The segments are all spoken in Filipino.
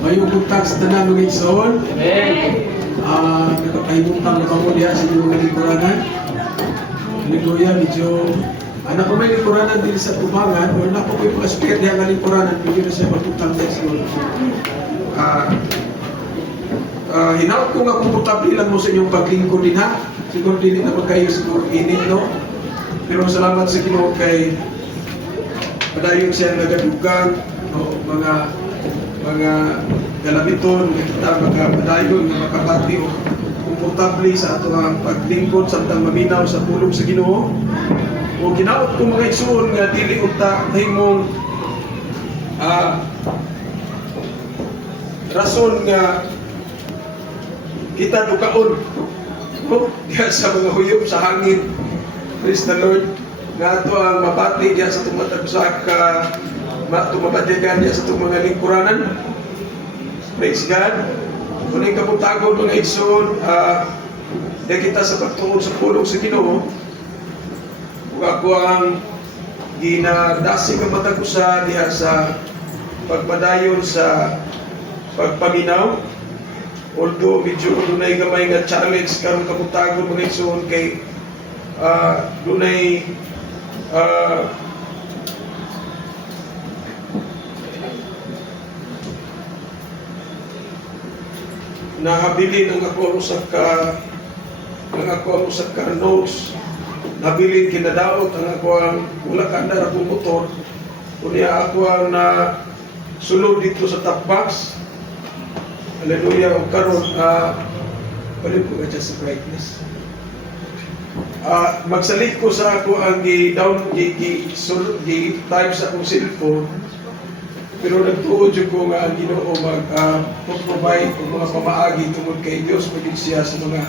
Mayong buntag sa tanan mga igsoon. Amen. Nakapahimutang na kamo diha sa inyong mga lingkuranan. Hallelujah, medyo anak ko may lingkuranan din sa tubangan, o na ko may mga diha nga lingkuranan, medyo na siya magbuntang sa igsoon. Hinaot ko nga komportable lang mo sa inyong paglingkod din ha. Siguro din na magkayo siguro init, no? Pero salamat sa Ginoo kay padayon siya nagadugang, no? Mga galabiton, kita padayon, makabati o komportable sa ato ang paglingkod samtang maminaw sa pulong sa Ginoo. O ginaot ko mga igsoon nga dili unta himong rason nga kita dukaon diya sa mga huyop sa hangin. Praise the Lord. Nga ito ang mabati diya sa tumatagsak tumabatigan diya sa itong mga lingkuranan. Praise God. Kung ang kabutagon mga igsoon, diya kita sa pagtuon sa pulong sa Ginoo. Kung ako ang ginadasi ka matagusa diya sa pagpadayon sa pagpaminaw. Although medyo dunay gamay nga challenge karon kabutagon mga igsoon kay dunay nahabilin ang ako sa ka notes, nabilin kinadaot ang ako ang wala kanda akong motor, kunya ako ang sulod dito sa top box. Hallelujah. O karon balik ko ka sa brightness. Magsalit ko sa ako ang down type sa akong cellphone, pero nagtuod yun ko nga ang Ginoo mag-provide o mga pamaagi tungkol kay Diyos maging siya sa mga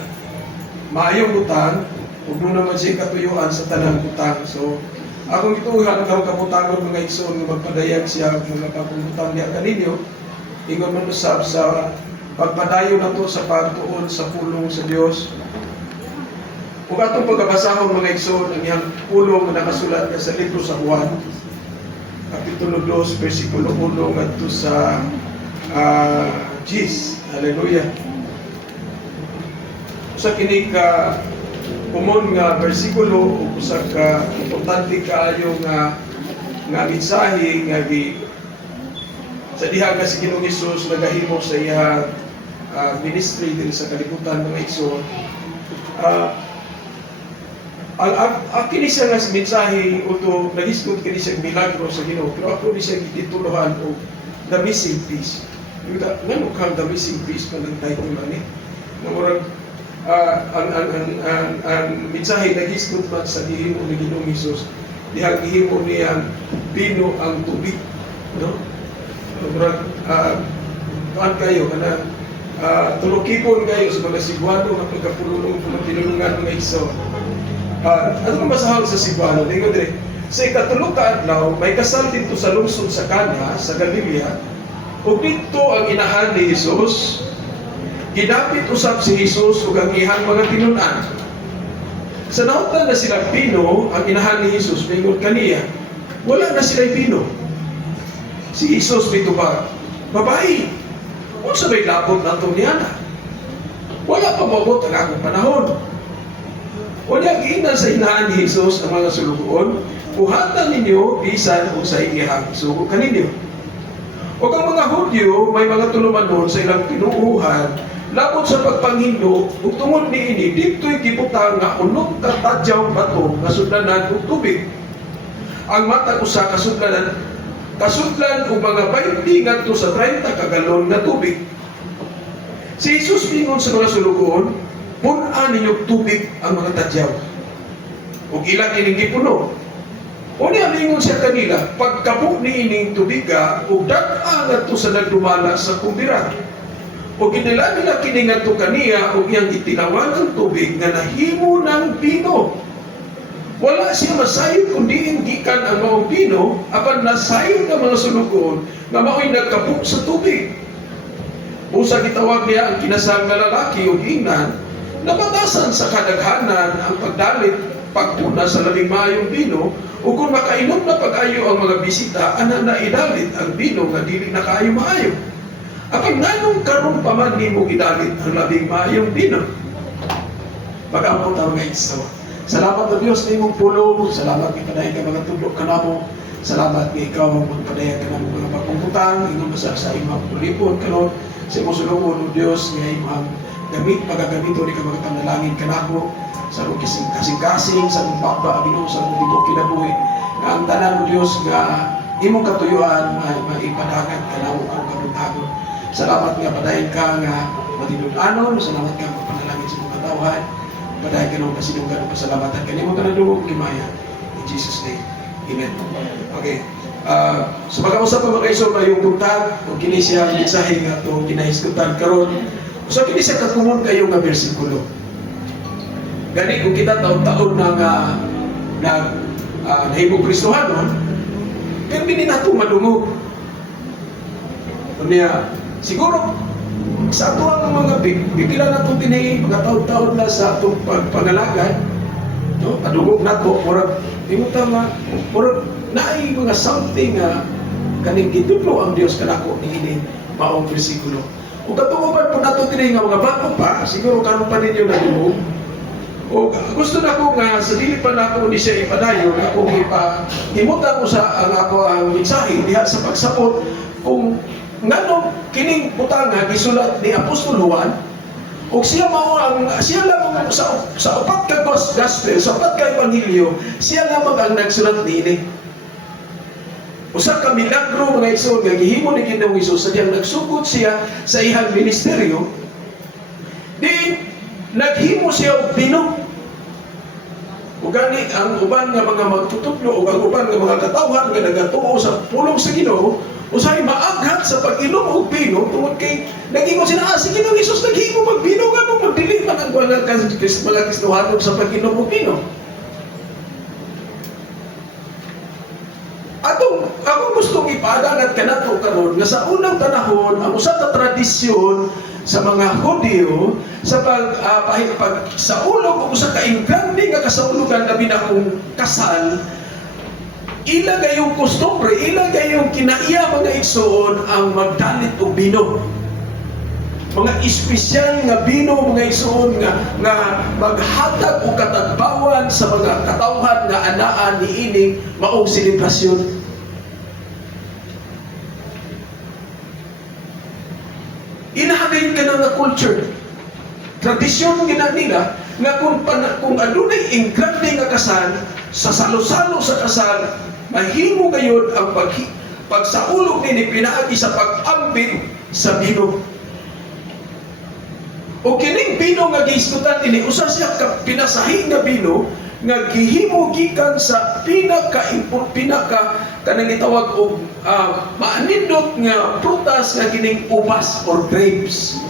maayong utang ug naman siya katuyuan sa tanang utang. So akong ituhan ang kabutangon mga igsoon nga magpadayag siya mga kapungutang niya kaninyo ingon man usab sa pagpadayon nato sa pagtuon sa pulong sa Dios. Kung atong pagkabasahon mga igsoon ang iyang pulong nga nakasulat sa libro sa Juan Kapitulo 2, versikulo 1 ngadto sa 10. Hallelujah. Usa kini ka common nga bersikulo o usa ka importante kaayo nga mensahe nga sa diha nga si Ginoong Hesus nagahimo sa iyang ministry din sa kalibutan mga igsoon. Kini siya nga mensahe o nagisgot kini siya milagro sa Ginoo, pero ako ni siya gituluhan o the missing piece. Ngano kang the missing piece pa ng title na ni? Namurag ang mensahe nagisgot man sa gihimo ni Ginoong Hesus, dihang gihimo niya bino ang tubig, no? Namurag kaan kayo kana tulukipon kayo sa mga Cebuano nga pagkapulunong pinulungan mga igsoon. Ano masahol sa Cebuano? Dingo dire. Sa ikatulong ka adlaw, may kasal dito sa lungsod sa Cana, sa Galilea. Ug dito ang inahan ni Jesus. Gidapit usab si Jesus ug ang iyang mga tinun-an. Sa nautan na sila pino, ang inahan ni Jesus, mingon kaniya, wala na sila pino. Si Jesus dito ba? Babae, unsa may labot nato niya na? Wala pa mabot ang akong panahon. Wala giingnan sa inahan ni Jesus ang mga sulugoon, buhatan ninyo bisan kung sa iyang sugo kaninyo. O ang mga Hudyo may mga tulumanon sa ilang tinuuhan, labot sa pagpanghindo, ug tungod niini dito'y gibutang nga unong katadyaw bato nga sudlanan og tubig. Ang matag usa kasudlanan kasudlan og mga 20 ngadto sa 30 ka galon na tubig. Si Jesus mingon sa mga sulugoon, punan ninyong tubig ang mga tadyaw. O ilang ining gipuno. O niya mingon siya kanila, pagkabu ni ining tubiga, o dag-a ngadto sa nagdumala sa kumbira. O ginila nila kini ngadto kaniya, o iyang itinawan ang tubig nga nahimo ng bino. Wala siya masayod kundi gikan ang maong bino, apan nasayod ang mga sulugoon nga mao'y nagkabu sa tubig. Usa gitawag niya ang kinasal nga lalaki o ingnan, nabatasan sa kadaghanan ang pagdalit pagtuna sa labing maayong bino, o kung makainom na pag-ayo ang mga bisita, ana na idalit ang bino nga dili na kaayo maayo. Apag nanong karon pa man nimo gidalit ang labing maayong bino. Pag-ampot ang mga Igsoon. Salamat na Diyos na imong pulong. Salamat kay padayon ka mga tudlo ka namo. Salamat kay ikaw ang padayon ka namo mga pagpungkutang. Ingon sa imong pulipon karon sa imong sulungon o Diyos nga imong gamit pagagamito ni ka mga panalangin ka nako sa kasing-kasing sa imong baba Ginoo sa imong tibok kinabuhi. Nga ang tanan o Diyos nga imong katuyuan maipadagan ka namo ang kabuntagon. Salamat nga padayon ka nga matinud-anon. Salamat ka ang panalangin sa mga tawhan. Padayon ka nung kasinunggan ng pasalamatan kanimo ka na dugog limaya. In Jesus' name. Amen. Okay. So pag-ausap pa mga Igsoon na yung buntag o kini siya ang mensahe nga itong kinahisgutan karon. So kini siya kakumon kayo nga bersikulo. Gani kung kita taon-taon na nahibog Kristohanon, pero hindi nato madungog. Kunya, siguro sa ato ang mga bigla na itong tinahi, mga taon-taon na sa itong pagpangalagad, no? Padugog na ito, murag naay mga something kaning gitudlo ang Dios kanako niini maong bersikulo. Ug katuoban po nato dinhi nga mga bago pa, siguro karon pa ninyo nadungog. O gusto na ko nga sa dili pa nako ni siya ipadayon, ako ipahimutan ko sa ang mensahe diha sa pagsapot kung nganong kining butang nga gisulat ni Apostol Juan. Ug siya lamang sa upat ka gospel, sa upat ka ebanghelyo, siya lamang ang nagsulat niini. Usa ka milagro mga Igsoon nga gihimo ni Ginoong Hesus sadyang nagsugod siya sa iyang ministeryo. Di naghimo siya og bino. Ug gani ang uban nga mga magtutudlo ug ang uban nga mga katawhan nga nagatuo sa pulong sa Ginoo, usay maaghat sa pag-inom og bino tungod kay nagingon sila si Ginoong Hesus naghimo magbino nga nung magdili man ang mga Kristohanon sa pag-inom og bino. Ako gustong ipadagat kanato karon nga sa unang panahon ang usa ka tradisyon sa mga Hudyo sa pagsaulog o usa ka ingrande nga kasaulugan labi na kung kasal, ila gayong kostumbre, ila gayong kinaiya mga Igsoon ang magdalit og bino. Mga espesyal nga bino mga Igsoon nga maghatag og katagbawan sa mga katawhan nga anaa niining maong selebrasyon. Inahalin ka na nga culture. Tradisyon gina nila nga kung adunay ingrande nga kasal, sa salo-salo sa kasal, mahimo gayud ang pagsaulog ni pinaagi sa pag-ambit sa bino. O kining bino nga giisgutan ini usa siya ka pinasahi nga bino nga gihimo gikan sa pinaka kanang gitawag og maanindot nga prutas nga kining ubas or grapes.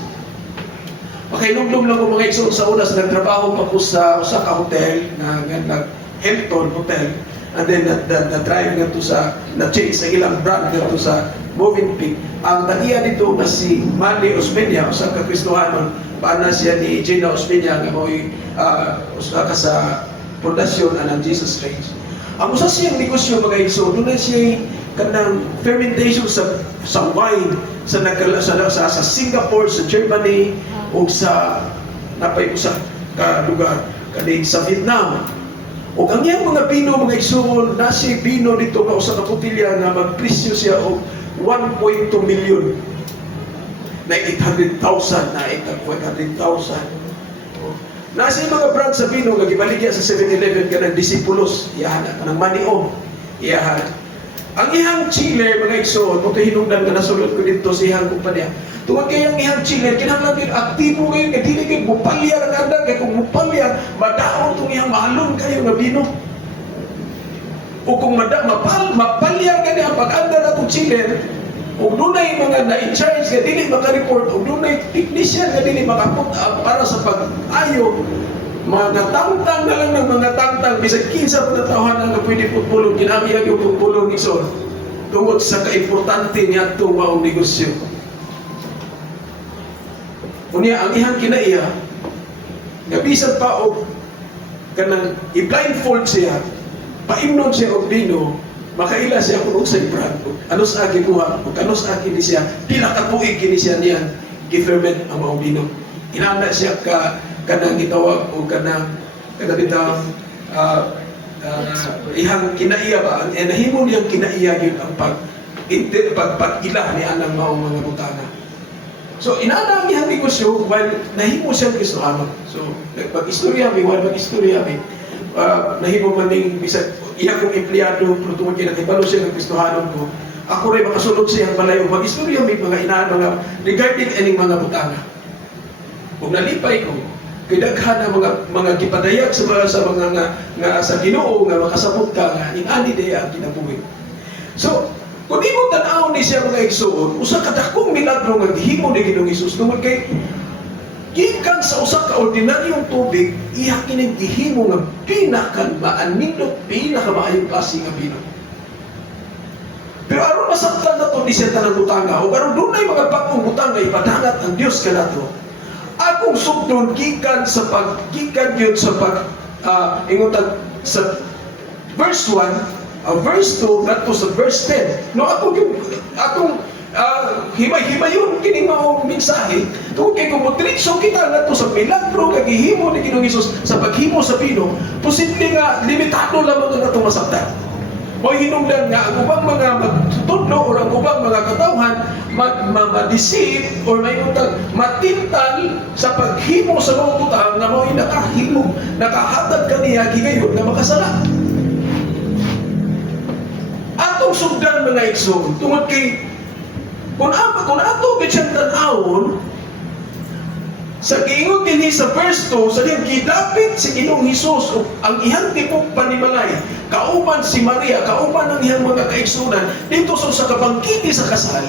Makainumdum lang ko mga Igsoon sa una sa nagtrabaho pa ko sa usa ka hotel na Hilton Hotel, and then na-drive nga to sa na-change sa ilang brand nga to sa Movenpick. Ang taniya dito na si Manny Osmeña, usa ka Kristohanon, paana siya ni Gina Osmeña nga mo'y usa ka sa Pundasyon ng Jesus Christ. Ang usa siyang negosyo mga Igsoon, doon na siya kanang fermentation sa wine sa Singapore, sa Germany, o sa napay usa ka lugar kani sa Vietnam. O ang iyang mga bino mga Igsoon, nasi bino dito nga usa ka botelya nga magpresyo siya og 1.2 million. Na 800,000 na 500,000. Nasa mga brand sa bino nga gibaligya sa 7-Eleven kanang disipulos, iyahan kanang maniom, iyahan. Ang ihang chiller mga Igsoon, mo hinungdan nga nasulod ko dito sa ihang kumpanya. Tungod kay ang ihang chiller kinahanglan gid aktibo kayo nga dili kay mupalyar ang andan kay kung mupalyar madaot tong ihang mahalon kayo nga bino. O kung mapalyar gani ang pag-andar atong chiller, o dunay mga na-in-charge nga dili maka-report, o dunay technician nga dili makaput para sa pag-ayo, mga tangtang na lang ng mga tangtang, bisag kinsa pa na tawanan nga pwede putpulong, kinamiyag yung putpulong Igsoon, tungod sa kaimportante niya itong maong negosyo. Unya, ang ihang kinaiya, nga bisan pa o kanang i-blindfold siya, paimnon siya og bino, makaila siya kung sa ibrad. Ano sa akin buha, kung ano sa akin ni siya, pila ka tuig kini siya niyan, gi-ferment ang maong vino. Inana siya kanang gitawag o kanang bitang ihang kinaiya ba? Nahimo niyang kinaiya yun ang pag-ila ni anang maong mga butana. So, inana ang ihang negosyo while nahimo siyang Kristohano. So, mag-istorya mi, while mag-istorya mi, nahimo man ning bisag iya kong empleyado, pero tungkol kinakibalo siya ng Kristohano ko, ako rin makasulod siyang malayo. Mag-istorya mi, mga inaan, mga regarding aning mga butana. Kung nalipay ko, kidaghan ang mga kipadayag sa mga nga sa Ginoo nga makasabot ka nga ning ani daya ang kinabuhi. So, kung di mo tan-aw ni siya mga igsoon, usa ka dakong milagro nga gihimo ni Ginoong Hesus tungod kay gikan sa usa ka ordinaryong tubig, iya kining gihimo nga pinakan maanindot, pinakamaayong klase nga vino. Pero aron masabtan nato di siya tanang butanga, o aron dunay mga bagong butanga ipadangat ang Dios kanato. Akong sugdon gikan yun sa ingutan sa verse 1, verse 2 ngadto sa verse 10. No, akong himay-himayon kining maong mensahe tungod kay kung diretso kita ngadto sa milagro nga gihimo ni Ginoong Hesus sa paghimo sa vino, posible nga limitado lamang ang atong masabtan. O hinungdan nga ang ubang mga magtudlo o ang ubang mga katawhan ma-deceive or may matintal sa paghimo sa mga butang na mo'y nakahimo, nakahatag kaniya gigayon na makasala. Atong sugdan mga igsoon tungod kay kung ato siyang tanawon sa giingon dinhi sa verse 2, sa diyang gidapit si Ginoong Hesus ang ihang tipong panimalay, kauban si Maria, kauban ang ihang mga kaigsunan dito sa kabangkiti sa kasal.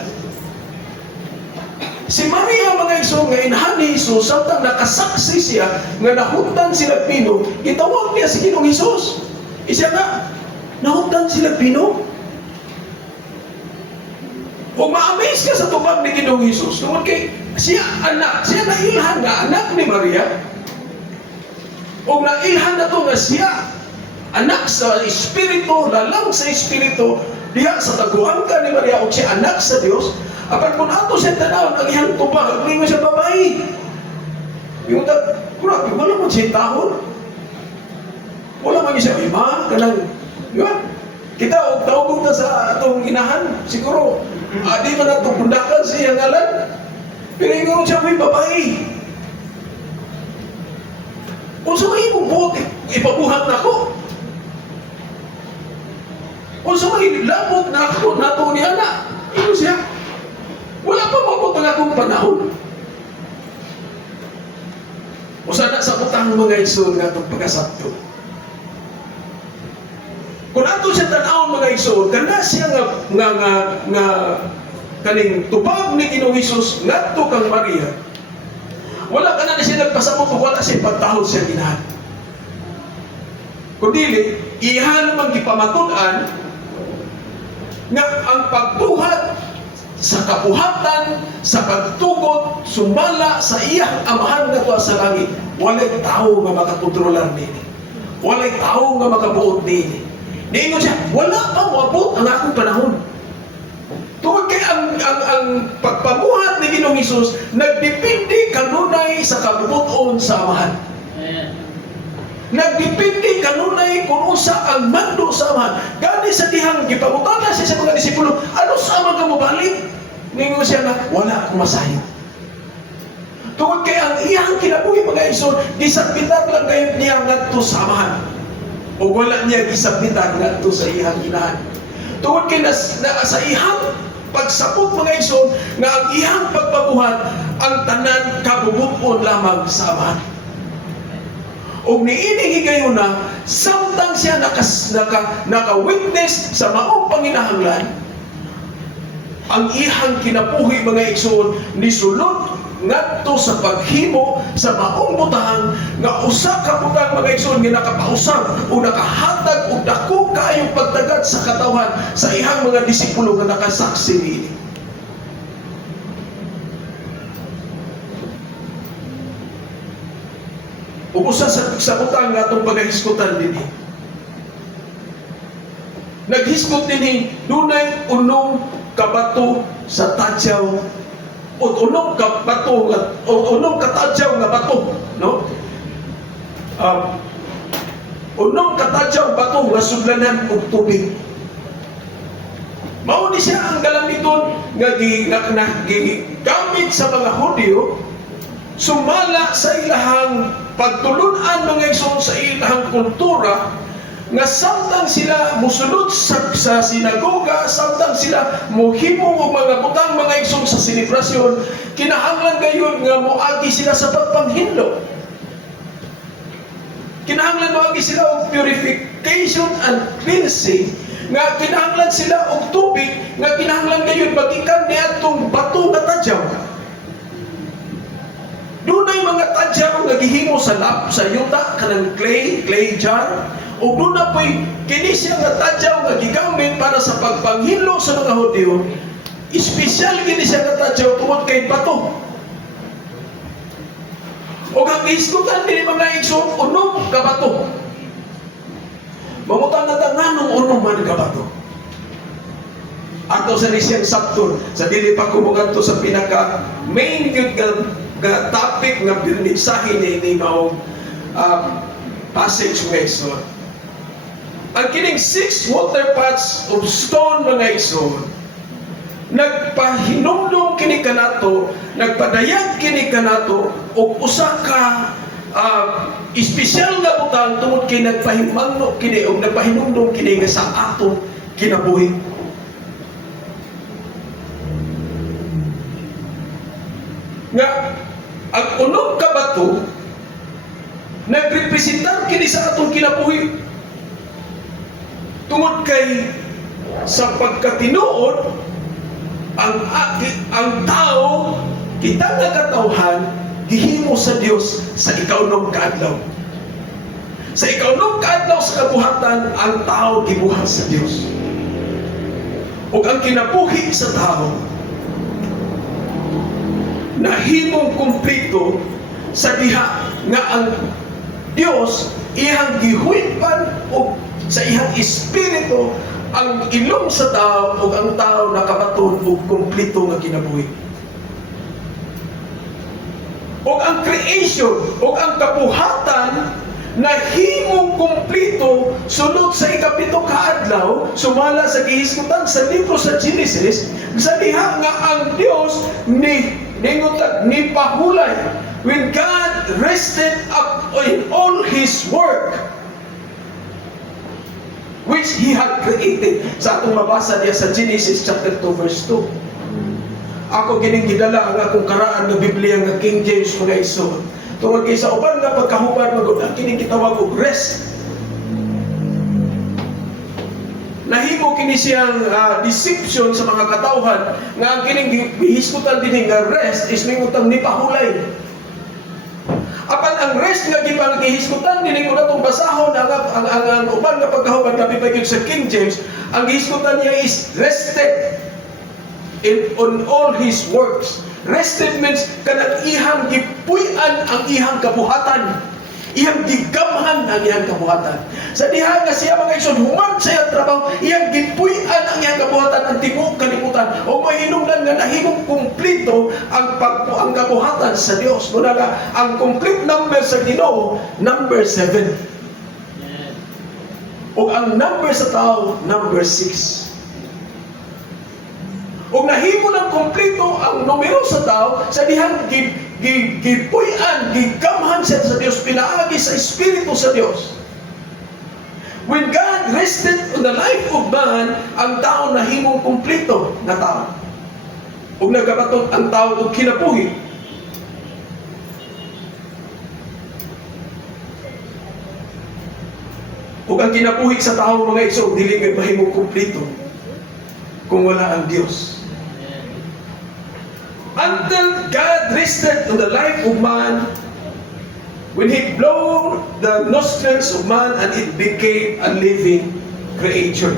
Si Maria mga igsoon nga inahan ni Hesus samtang nakasaksi siya nga nahutdan sila pino, gitawag niya si Ginoong Hesus. Isya nga, nahutdan sila pino. Kung ma-amaze ka sa tubag ni Ginoong Hesus, tungkol kay siya nailhan nga anak ni Maria, o nailhan na to nga siya anak sa Espiritu, lalang sa Espiritu, diya sa taguangka ni Maria, o siya anak sa Dios. Apan kung ato siya tanawon ang ihang tubag, hindi mo siya babae. Yung grabe, wala mo siya tahon. Wala man siya ima, kanang, yun. Kita, tawag na sa atong inahan, siguro, di man atong pundakan siya ngalan. Pero yung siya may babae. Kung sa may bubuhat, ipabuhat na ako. Kung sa may labot na ako, nato ni anak. Ito siya. Wala pa mabot ang akong panahon. O sana sa utang mga igsoon nga itong pagkasabto. Kung ato siya tanawon mga igsoon, kana siya nga kaning tubag ni Ginoong Hesus ngadto kang Maria, wala ka na siya nagpasabot kung wala siya pagtahod siya ginahan. Kundi iyan naman gipamatud-an nga ang pagbuhat sa kabuhatan, sa pagtugot, sumala sa iyang amahan nga sa langit, walay tao nga makakontrolar nini, walay tao nga makabuot nini. Niingon siya, wala pa moabot ang akong panahon. Tungkol kay ang pagpabuhat ni Ginoong Hesus nagdepende kanunay sa kabubuton sa amahan. Nagdepende kanunay kung usa ang mando sa amahan. Gani sa dihang gipangutan siya sa mga disipulo, ano sa mga mabalik? Ningon siya na wala akong masahin. Tungkol kay ang iyang kinabuhi mga igsoon, gisabitan lang kayo niya ngadto sa amahan. O wala niya gisabitan ngadto sa iyang inahan. Tungkol kay sa iyang pagsapot mga igsoon nga ang iyang pagpabuhat ang tanan kabubuton lamang sa amahan. O niini higayon na samtang siya naka-witness sa maong panginahanglan, ang iyang kinabuhi mga igsoon nisulod ngadto sa paghimo sa maong butang nga usa ka butang mga igsoon nga nakapausab o nakahatag og dako kaayong pagtagad sa katawhan sa ihang mga disipulo nga nakasaksi niini. Ug usa sa butang nga atong pagahisgutan dinhi. naghisgot dinhi dunay unong kabato sa tadyaw o unong kabato o unong katadyaw nga bato, no? Unong katadyaw bato nga sudlanan og tubig. Mao ni siya ang galamiton nga gigamit sa mga Hudyo sumala sa ilahang pagtulunan mga igsoon sa ilahang kultura nga samtang sila musulod sa sinagoga, samtang sila mohimo og mga butang mga igsoon sa selebrasyon, kinahanglan gayon nga moagi sila sa pagpanghinlo. Kinahanglan moagi sila og purification and cleansing, nga kinahanglan sila og tubig, nga kinahanglan gayon magikan niadtong bato nga tadyaw. Dunay mga tadyaw nga gihimo sa yuta kanang clay jar, o doon na po'y kini siya nga tadyaw nga gigamit para sa pagpanghinlo sa mga Hudyo. Espesyal kini siya nga tadyaw tungod kay bato. O ang iskutan din mga igsoon, unong kabato. Mamutang na tanganong unong man kabato. Ato sa nisiyang sakton, sa dili pa kumuganto sa pinaka main yun nga topic nga birnisahin ni maong passage mga igsoon. Ang kining 6 water pots of stone mga igsoon, nagpahinumdum kini kanato, nagpadayag kini kanato og usa ka espesyal nga butang tungod kay nagpahimangno kini og nagpahinumdum kini nga sa atong kinabuhi. Nga ang unong kabato nagrepresentar kini sa atong kinabuhi. Tungod kay sa pagkatinuod ang tao, kita nga katawhan gihimo sa Dios sa ikaunom kaadlaw. Sa ikaunom kaadlaw sa kabuhatan, ang tao gibuhat sa Dios. Ug ang kinabuhi sa tao nahimong kumpleto sa diha nga ang Dios iyang gihuipan o sa iyang espiritu ang ilong sa tao o ang tao nakabaton o kumpleto nga kinabuhi. O ang creation o ang kabuhatan nahimong kumpleto sulod sa ikapitong kaadlaw sumala sa gihisgutan sa libro sa Genesis sa diha nga ang Dios ni pahulay when God rested up in all His work which He had created. Sa atong mabasa diya sa Genesis chapter 2 verse 2. Ako gining gidala ang akong karaan nga Biblia nga King James mga igsoon. Tungod kay sa uban nga pagkahubad magud ang kining gitawag og rest. Nahimo kini siyang deception sa mga katawhan nga ang kining gihisgutan dinhi nga rest is mingutang ni pahulay. Apan ang rest nga gihisgutan dinhi ko natong basahon ang uban nga pagkahubad nga pipagyon sa King James, ang gihisgutan niya is rested on all His works. Rested means kanang ihang gipuy-an ang ihang kabuhatan. Iyang gigamhan ang iyang kabuhatan. Sa diha nga siya mga igsoon human sa iyang trabaho, iyang gipuy-an ang iyang kabuhatan ang tibuok kalibutan o mahinungdan nga nahimong kumpleto ang kabuhatan sa Dios. Muna nga ang complete number sa Ginoo, number 7. O ang number sa tao, number 6. O nahimo ng kumpleto ang numero sa tao sa dihang gipuy-an, gigamhan siya sa Dios, pinaagi sa Espiritu sa Dios. When God rested on the life of man, ang tao nahimong kumpleto na tao. O nagabaton ang tao og kinabuhi. O ang kinabuhi sa tao mga igsoon dili may mahimong kumpleto kung wala ang Dios. Until God rested on the life of man, when He blew the nostrils of man and it became a living creature.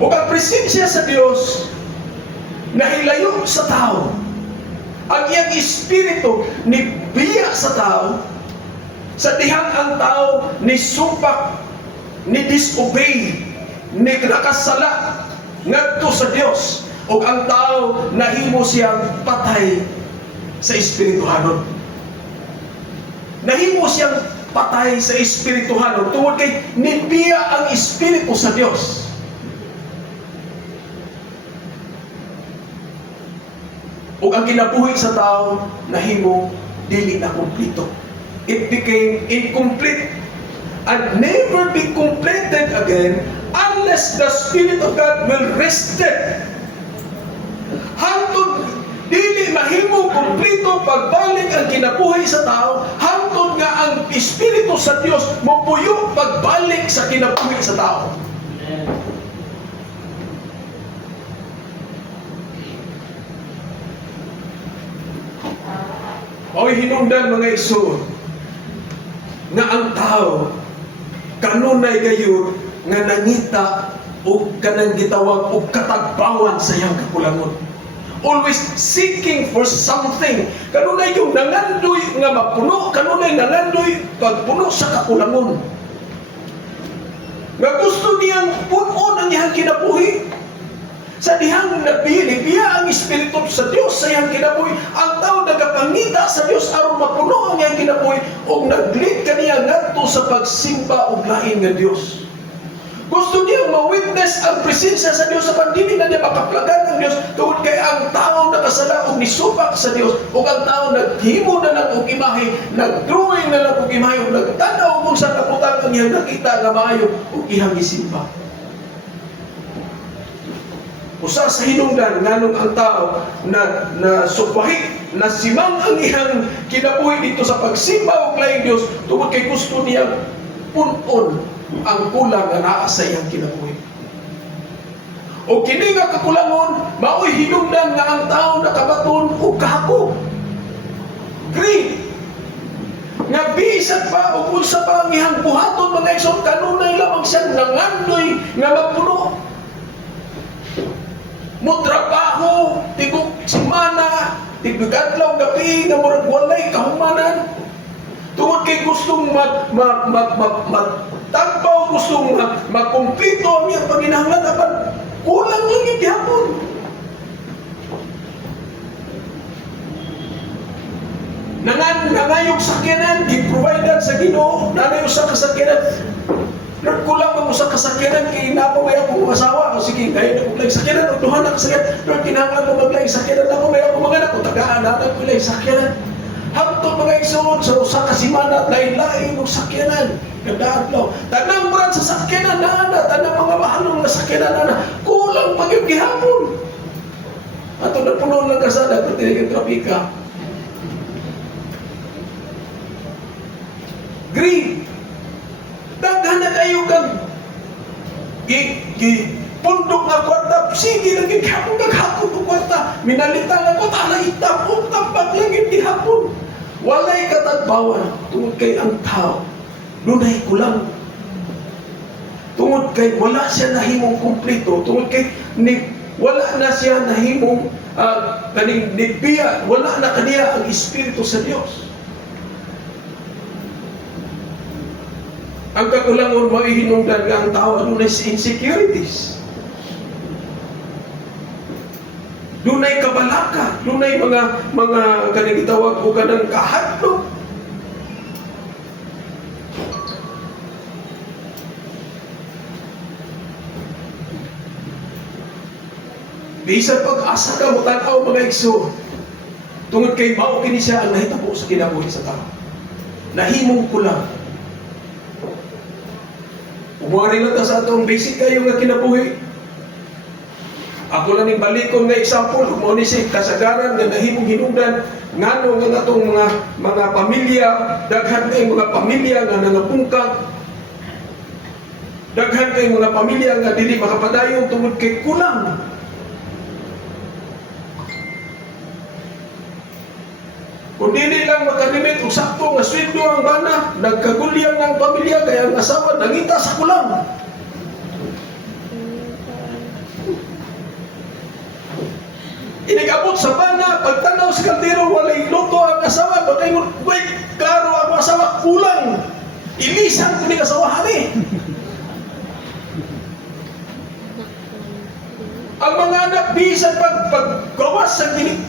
O ang presensya sa Diyos nahilayo sa tao. Ang iyang espiritu ni biya sa tao sa dihang ang tao ni supak ni disobey, ni nakasala ngadto sa Dios, ug ang tao nahimo siyang patay sa espirituhanon. Nahimo siyang patay sa espirituhanon tungod kay nibiya ang espiritu sa Dios. Ug ang kinabuhi sa tao nahimo dili na kumpleto. It became incomplete and never be completed again unless the Spirit of God will rest it. Hantod dili mahimo kumpleto pagbalik ang kinabuhi sa tao, hantod nga ang Espiritu sa Dios mopuyo pagbalik sa kinabuhi sa tao. Oy hinungdan mga igsoon nga ang tao kanunay gayud nga nangita o kanang gitawag og katagbawan sa iyang kakulangon. Always seeking for something. Kanunay yung nangandoy nga mapuno, kanunay nangandoy pagpuno sa kakulangon. Nga gusto niyang punon ang iyang kinabuhi. Sa dihang nabiya ang Espiritu sa Dios sa iyang kinabuhi, ang tao nagapangita sa Dios aron mapuno ang iyang kinabuhi o nag-lead kaniya ngadto sa pagsimba og lain nga Dios. Gusto niyang ma-witness ang presensya sa Dios sa pandili na niya makaplagan ang Dios tungod kay ang tao nakasala og nisubak sa Dios ug ang tao naghimo na lang og imahe, nag-drawing na lang og imahe ug nagtanaw kung sa kaputan ang iyang nakita nga maayo ug iyang gisimba. Usa sa hinungdan nganong ang tao na subahi, na simang ang iyang kinabuhi dito sa pagsimba og laing Dios tungod kay gusto niya punon ang kulang nga naa sa iyang kinabuhi. O kini nga kakulangon mao'y hinungdan nga ang tao nakabaton og kahako. Greed. Nga bisag pa o unsa pa ang iyang buhaton mga igsoon, kanunay lamang siyang nangandoy nga mapuno. Mutrabaho, tigok semana, tigbigadlaw gabi nga murag walay kahumanan. Tungod kay gustong magtagbaw, gustong magkumpleto ang iyang panginahanglan apan kulang lang yung gihapon. Nangayog sakyanan, gi-providean sa Ginoo, nanay usa ka sakyanan. Lord, kulang mo sa kasakyanan kay napamay ako asawa. O sige, ngayon ako lang sakyanan, o duhan na kasakyanan. Lord, kinahanglan mo maglang sakyanan ako, may ako mga anak, o tagaan natin ko lang sakyanan. Hapto mga igsoon sa usa ka semana at lain-lain ng sakyanan. Kadadlaw. Tanang brad sa sakyanan na ana, tanang mga mahalong na sakyanan na ana. Kulang pag yung gihapon. Ato na puno ng kasada, pati ng trapika. Greed. Daghan na kayo kang pundok nga kwarta, sige lang yung hapon kaghapon ng kwarta, minalita nga ko, tala itapon, tampag lang yung dihapon. Walay katagbawan, tungod kay ang tao, dunay kulang. Tungod kay wala siya nahimong kumpleto, tungod kay wala na siya nahimong kaning nibiya, wala na kaniya ang Espiritu sa Dios. Ang kakulangon maihinungdan nga ang tao adunay insecurities. Dunay kabalaka, dunay mga kaning gitawag o kanang kahadlok. Bisan pag-asa ka mo tan-aw mga igsoon. Tungod kay mao kini siya ang nahitabo sa kinabuhi sa tao. Nahimong kulang. Umuari lang ta sa atong basic kayo nga kinabuhi. Ako lang yung balikon nga example, kung ni si kasagaran nga nahimong hinungdan, ngano nga atong mga pamilya, daghan kay mga pamilya nga nangapungkag, daghan kay mga pamilya nga dili makapadayon tungod kay kulang. Kung dili lang makalimit o sakto nga sweldo ang bana, nagkagulyang ng pamilya kaya ang asawa nangita sa kulang. Inigabot sa bana, pagtanaw sa kaldero, walay luto ang asawa, bakay mo, wait, klaro ang asawa, kulang. Ilisan ko ni asawa, hari. bisan paggawas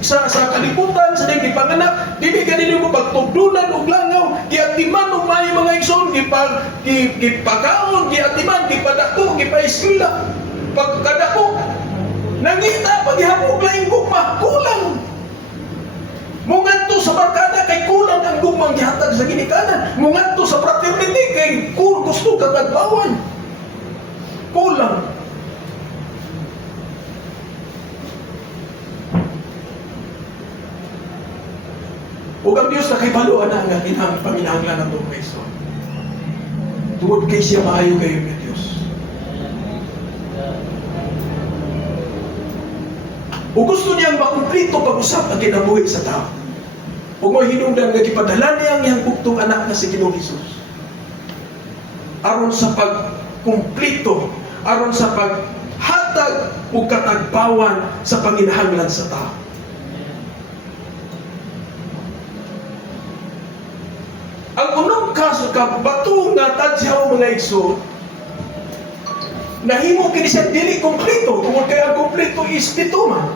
sa kalibutan sa nang gipanganak, dili kanino mo pagtugdunan og langaw, giatiman og may mga igsoon, gipagaon, giatiman, gipadako, gipaeskwela. Pagkadako, nangita paghihapog laing gugma, kulang. Mungadto sa barkada kay kulang ang gugmang gihatag sa ginikanan. Mungadto sa fraternity kay gusto katagbawan. Kulang. Ug ang Dios na kay balo ana nga kinahang paminahanglan nato kay Kristo. Tungod kay siya maayo kayo nga Dios. Ug gusto niyang makumpleto pag-usap ang kinabuhi sa tao. Ug mo hinungdan nga gipadala niya ang iyang bugtong anak nga si Ginoong Hesus. Aron sa pagkumpleto, aron sa paghatag ug katagbawan sa panginahanglan sa tao. Ang unang kaso ka bato nga tadyaw mga igsoon, nahimo kini siya dili kumpleto tungod kay ang kumpleto is pituman.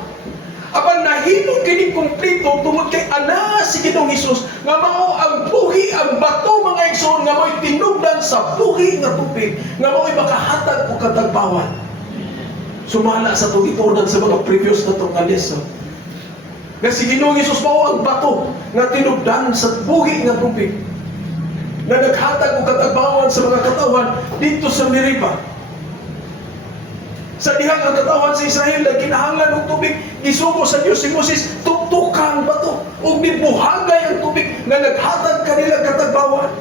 Apan nahimo kini kumpleto tungod kay ana si Ginoong Hesus nga mao ang buhi, ang bato mga igsoon nga mo'y tinubdan sa buhi nga tubig, nga mo'y makahatag og katagbawan. Sumala sa tugitunan sa mga previous na itong lesson. Nga si Ginoong Hesus mao ang bato nga tinubdan sa buhi nga tubig, na naghatag og katagbawan sa mga katawan dito sa Meriba. Sa dihang ang katawan sa Israel na kinahanglan ng tubig, gisugo sa Diyos si Moses, tuktukan ba ito? O nibuhagay ang tubig na naghatag kanila katagbawan.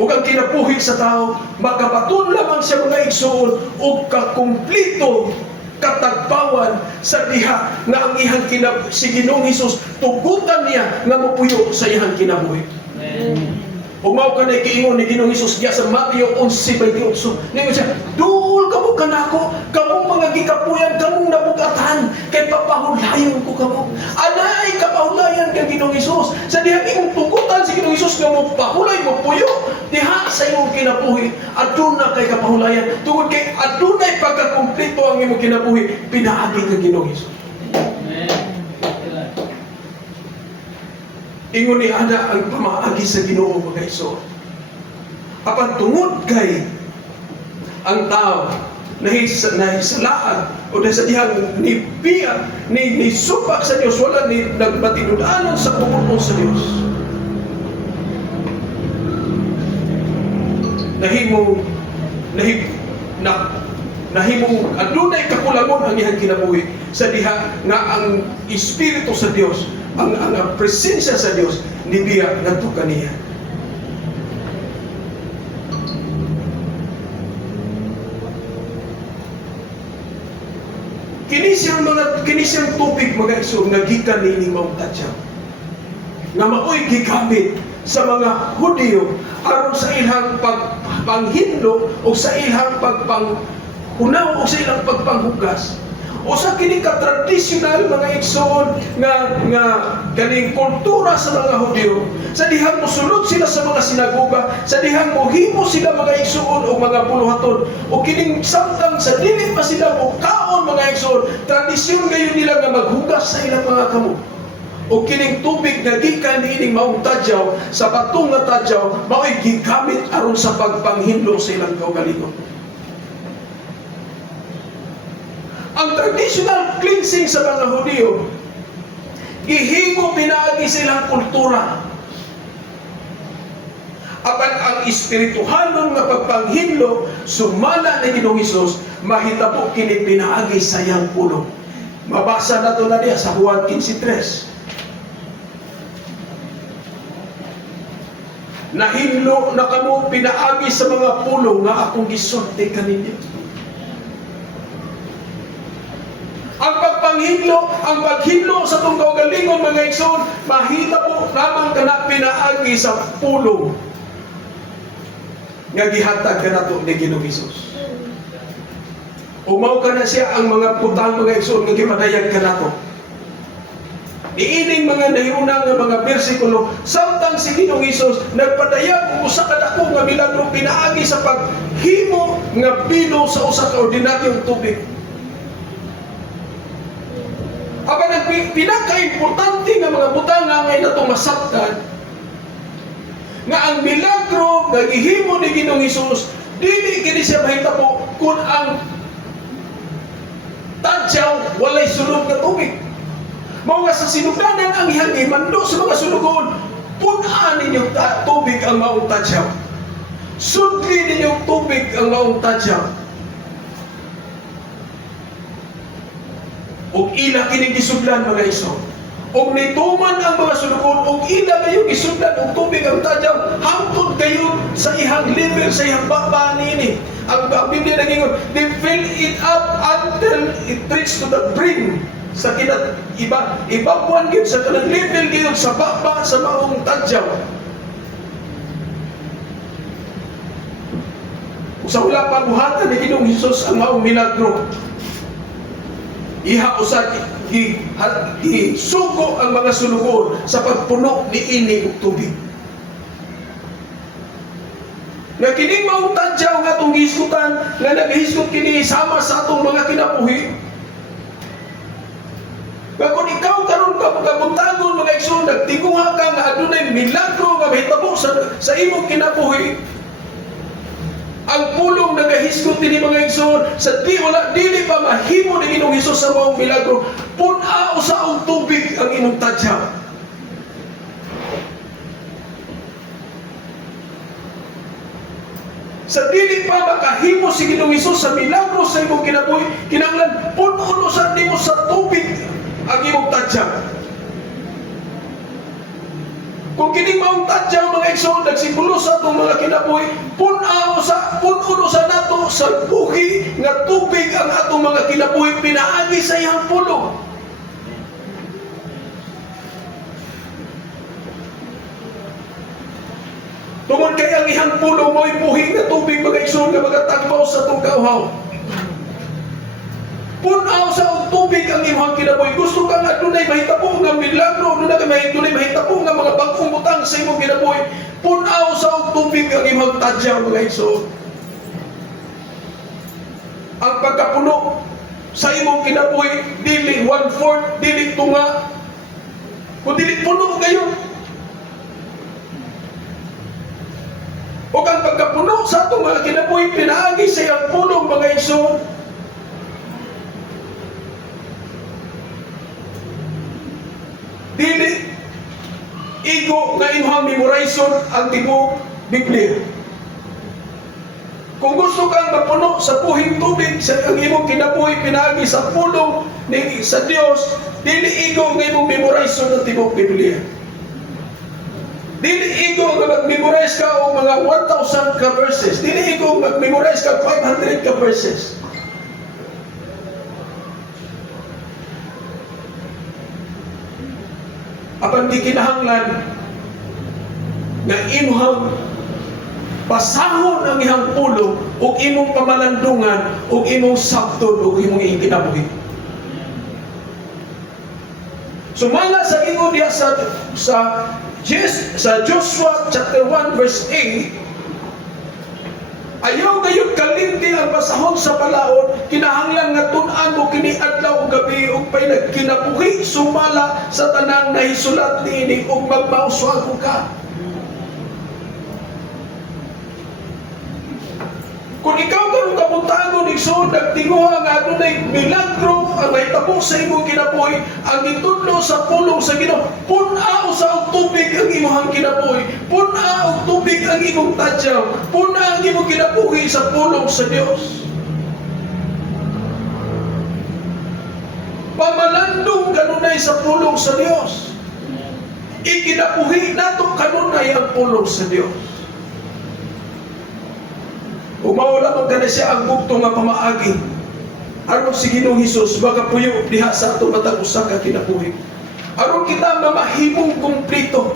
O ang kinabuhi sa tao, makabaton lamang siya mga igsoon o kakumplito katagbawan sa diha nga ang ihang si Ginoong Hesus tugutan niya nga mapuyo sa ihang kinabuhi. Amen. O mao ka na ikiingon ni Ginoong Hesus diya sa Mateo 11:28. Ningon siya, duol kamo kanako, kamong mga gikapuyan, kamong nabugatan, kay papahulayon ko kamo. Anay kapahulayan kay Ginoong Hesus. Sa dihang imong tugutan si Ginoong Hesus nga mo pahulay mo puyo, diha sa imong kinabuhi, aduna kay kapahulayan. Tungod kay adunay pagkakumpleto ang imong kinabuhi, pinaagi kay Ginoong Hesus. Ingon ni ana ang pamaagi sa Ginoo mga igsoon. Apan tungod kay ang tao nahisalaan o sa dihang ni supak sa Dios, wala ni nagbatinudanon sa pumunon sa Dios. Nahimong adunay kakulangon ang iyang kinabuhi sa diha nga ang Espiritu sa Dios, ang presensya sa Dios nibiya ngadto kaniya. Kini siyang tubig mga igsoon nga gikan niining maong tatyaw, nga maoy gigamit sa mga Hudyo aron sa ilang pagpanghinlo o sa ilang pagpanghunaw o sa ilang pagpanghugas. O sa kini ka-tradisyonal mga igsoon nga ganing kultura sa mga Hudyo, sa dihang mosulod sila sa mga sinagoga, sa dihang mohimo sila mga igsoon o mga buluhaton, o kining samtang sa dili pa sila mukaon mga igsoon, tradisyon ngayon nila nga maghugas sa ilang mga kamot. O kining tubig nga gikan niining maong tadyaw, sa batong nga tadyaw, mao'y gigamit aron sa pagpanghinlo sa ilang kaugalingon. Ang traditional cleansing sa mga Hudyo, gihimo pinaagi silang kultura. Apan ang espirituhanon nga pagpanghinlo, sumala ni Ginoong Hesus, mahitabo kini pinaagi sa iyang pulong. Mabasa na ito na niya sa Juan 15:3. Nahinlo na kamo pinaagi sa mga pulong nga akong gisulti kaninyo. Ang paghinlo sa itong kaugalingon mga igsoon, mahitabo lamang kana pinaagi sa pulong nga gihatag kanato ni Ginoong Hesus. Umaw ka na siya ang mga putang mga igsoon nga gipadayag kanato. Niining mga nahiunang nga mga bersikulo, samtang si Ginoong Hesus nagpadayag usa ka dako nga milagro pinaagi sa naghimo nga bino sa usa ka ordinaryong tubig. Aba ang pinaka-importante nga mga butanga ngay natong masabtan nga ang milagro nga gihimo ni Ginoong Hesus dili kini siya mahitabo kung ang tadyaw walay sulod nga tubig. Mao nga sa sinugdanan ang iyang imando sa mga sulugon, pun-an ninyong tubig ang maong tadyaw. Sudli ninyong tubig ang maong tadyaw. Og ila kining gisudlan mga iso. Og nituman ang mga sulugon, og ila kayo gisudlan og tubig ang tadyaw, hangtod kayo sa ihang level, sa ihang baba niini. Ang Biblia nagingon, they fill it up until it reach to the brim. Sa kinat ibabuan gyud sa kanang level gyud sa baba sa maong tadyaw. Sa wala pa buhatan ni Ginoong Hesus ang maong milagro. Iha usad sugo ang mga sulugon sa pagpuno ni ini og tubig. Nga kining maong tadyaw nga atong gihisgutan, nga nagahisgot kini sama sa atong mga kinabuhi. Nga kung ikaw karon kabuntagon mga igsoon, nagtinguha ka nga adunay milagro nga mahitabo sa imong kinabuhi, ang pulong nagahisgot ni mga igsoon sa dili pa mahimo ni Ginoong Hesus sa maong milagro, pun-a usa og tubig ang imong tadyaw. Sa dili pa makahimo si Ginoong Hesus sa milagro sa imong kinabuhi, kinahanglan pun-on usad nimo sa tubig ang imong tadyaw. Kung kining maong tadyaw mga igsoon nagsimbolo sa atong mga kinabuhi, pun-on usa nato sa buhi nga tubig ang atong mga kinabuhi pinaagi sa iyang pulong. Tungod kay ang ihang pulong mo'y buhi nga tubig mga igsoon nga magatagbaw sa atong kauhaw. Pun-aw sa og tubig ang imong kinabuhi. Gusto ka nga dunay mahitabo nga milagro, dunay mahitabo nga mga bagong butang sa imong kinabuhi. Pun-aw sa og tubig ang imong tadyaw mga igsoon. Ang pagkapuno sa imong kinabuhi dili 1/4, dili tunga, kung dili puno gayon. O ang pagkapuno sa atong mga kinabuhi pinaagi sa iyang pulong mga igsoon. Dili igo na imong memorization ang tibok Biblia. Kung gusto kang mapuno sa buhing tubig sa ang imong kinabuhi pinaagi sa pulong ni sa Dios, dili igo nga imong memorization ang tibok Biblia. Dili igo nga mag-memorize ka og mga 1,000 ka verses. Dili igo mag-memorize ka 500 ka verses. Apan di kinahanglan na imong basahon ang ihang pulong ug imong pamalandungan ug imong sabton ug imong kinabuhi. Sumala sa ingon diha sa Joshua chapter 1 verse 8, ayaw gayud kalimti ang basahon sa balaod, kinahanglan nga tun-an mo kini adlaw ug gabi ug pay nagkinabuhi sumala sa tanang nahisulat niini ug magmauswago ka. Kung ikaw karon kabuntagon igsoon nagtinguha nga adunay milagro ang mahitabo sa imong kinabuhi, ang gitudlo sa pulong sa Ginoo, pun-a usa og tubig ang imong kinabuhi, pun-a og tubig ang imong tadyaw, pun-a ang imong kinabuhi sa pulong sa Dios. Pamalandong kanunay sa pulong sa Dios. Ikinabuhi nato kanunay ang pulong sa Dios. Umawala man kana siya ang bugto nga pamaagi. Aron si Ginoong Hesus magapuyo diha sa ato matag usa ka kinabuhi. Aron kita mamahimong kumpleto.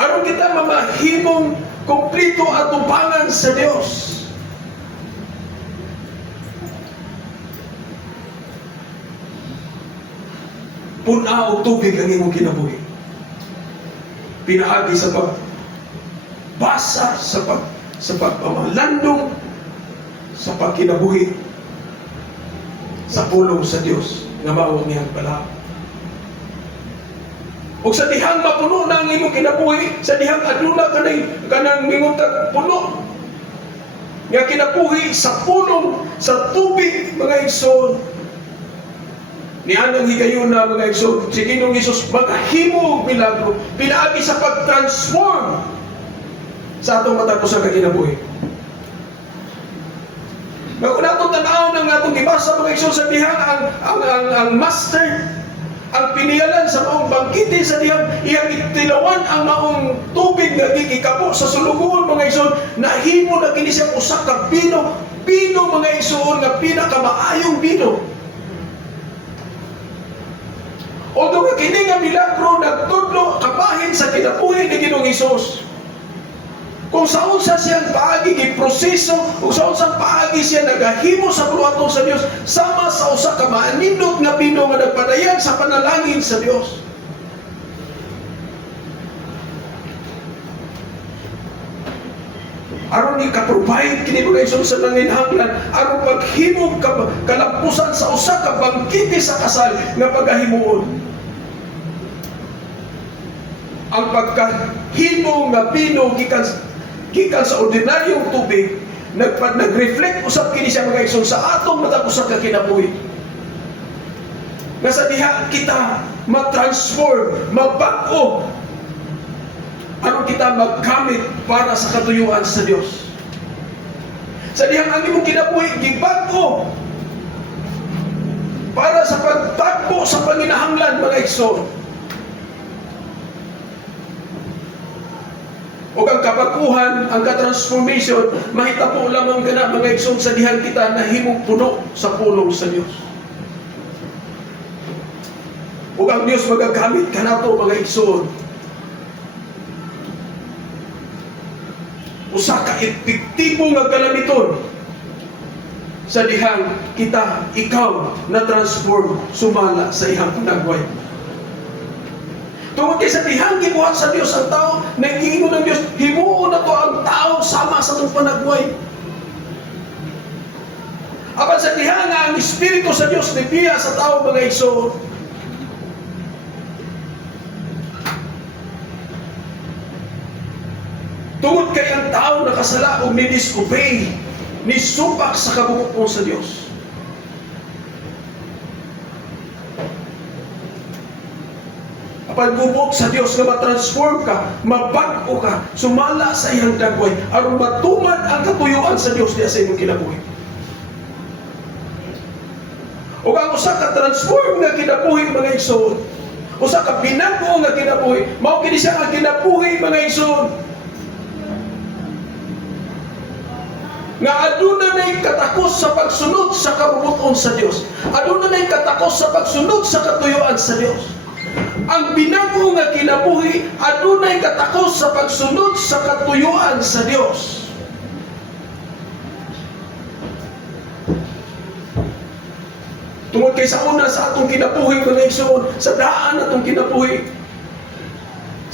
Aron kita mamahimong kumpleto at tubangan sa Dios. Puna og tubig ang imong kinabuhi. Pinaagi sa basa sa pagpamalandong sa pagkinabuhi sa pulong sa Dios nga mao niyang bala. O sa dihang mapuno na ang imong kinabuhi, sa dihang aduna kanang minguntag puno nga kinabuhi sa pulong sa tubig, mga igsoon. Nianang higayon na, mga igsoon, si Ginoong Hesus maghimo og milagro pinaagi sa pag-transform sa atong matapos sa kinabuhi. Kung natong tanaw ng atong gibasa, mga igsoon, sa dihang ang master, ang pinialan sa maong bangkite sa dihang iyang itilawan ang maong tubig nga gikikapo sa sulugon, mga igsoon, nahimo na kini siya usa ka bino, mga igsoon, nga pinakamaayong bino. Although nga kini nga milagro nagtudlo kabahin sa kinabuhi ni Ginoong Hesus. Kung saan sa siyang paagi giproseso, kung saan sa paagi siya nagahimo sa puluhaton sa Dios, sama sa usa ka maanindot nga bino nga nagpadayan sa panalangin sa Dios. Aron ni ka-provide kini mga igsoon sa nanginhanglan, aron paghimo kalampusan sa usa ka bangkite sa kasal nga pagahimuon. Ang pagkahimo nga bino gikan sa ordinaryong tubig nag-reflect usab kini siya, mga igsoon, sa atong matapos sa kinabuhi. Nga sa diha kita ma-transform, mabag-o, aron kita magkamit para sa katuyuan sa Dios. Sa dihang ang imong kinabuhi gibag-o para sa pagtagpo sa panginahanglan, mga igsoon. O ang kabaguhan, ang ka-transformation, mahitabo lamang kana, mga igsoon, sa dihang kita nahimong puno sa pulong sa Dios. O ang Dios magagamit kanato, mga igsoon, usa ka epektibo nga kalamiton sa dihang ikaw na transform sumala sa ihang panagway. Tungod kay sa dihang gibuhat sa Dios ang tao, naghiingon ng Dios, himuon na to ang tao sama sa itong panagway. Apan sa dihang nga ang Espiritu sa Dios nibiya sa tao, mga igsoon, tungod kay ang tao nakasala o ni-disobey, ni-supak sa kabukon sa Dios. Pagubok sa Dios nga matransform ka, mabag-o ka, sumala sa iyang dagway, aron matumad ang katuyuan sa Dios diya sa imong kinabuhi. O ang usa ka transform nga kinabuhi, mga igsoon, usa ka binago nga kinabuhi, mao kini siya ang kinabuhi, mga igsoon, nga aduna nay katakos sa pagsunod sa kabubuton sa Dios, aduna nay katakos sa pagsunod sa katuyuan sa Dios. Ang binago nga kinabuhi adunay katakos sa pagsunod sa katuyuan sa Dios. Tungod kay sa una sa atong kinabuhi, mga igsoon, sa daan atong kinabuhi,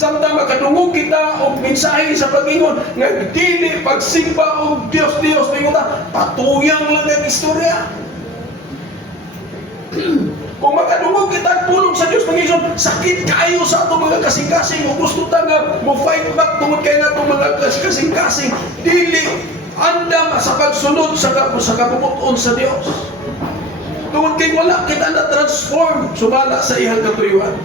samtang makadungog kita og mensahe sa pag-ingon nga dili pagsimba og Dios, minguta patuyang lang ang istorya. Kung makadungog kita pulong sa Dios, mga igsoon, sakit kayo sa atong mga kasing-kasing, o gusto ta nga mo fight back tungod kay natong mga kasing-kasing, dili andam sa pagsunod sa kabubuton sa Dios. Tungod kay wala kita na transform sumala sa iyang katuyuan.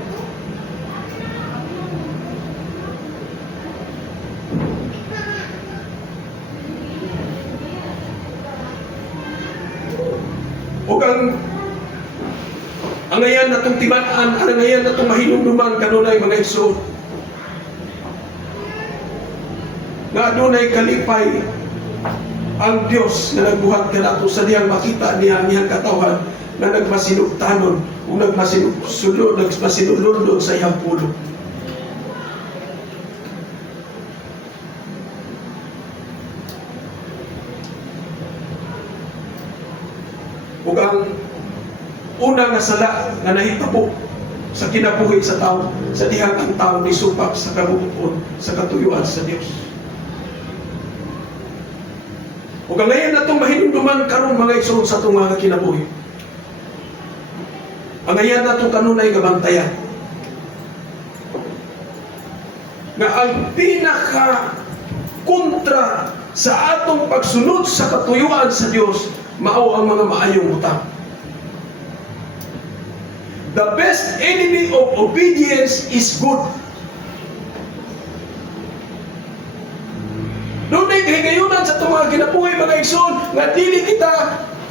O ang ngayon natong timaan, ang ngayon natong mahinumduman kanunay, mga igsoon, nga adunay kalipay ang Dios na nagbuhat kanato sa diyang makita niya ang iyang katawhan na nagmasinugtanon o nagmasinulundon sa iyang pulo. O ang una nga sala nga nahitabo sa kinabuhi sa tao, sa dihang ang tao ni supak sa kabubuton sa katuyuan sa Dios. O ngayon na itong mahinumduman karon mga igsoon sa itong mga kinabuhi. Ang ngayon na itong kanunay gabantayan. Nga ang pinaka kontra sa atong pagsunod sa katuyuan sa Dios mao ang mga maayong butang. The best enemy of obedience is good. Doon ay kahigayunan sa itong mga kinabuhi mga igsoon nga dili kita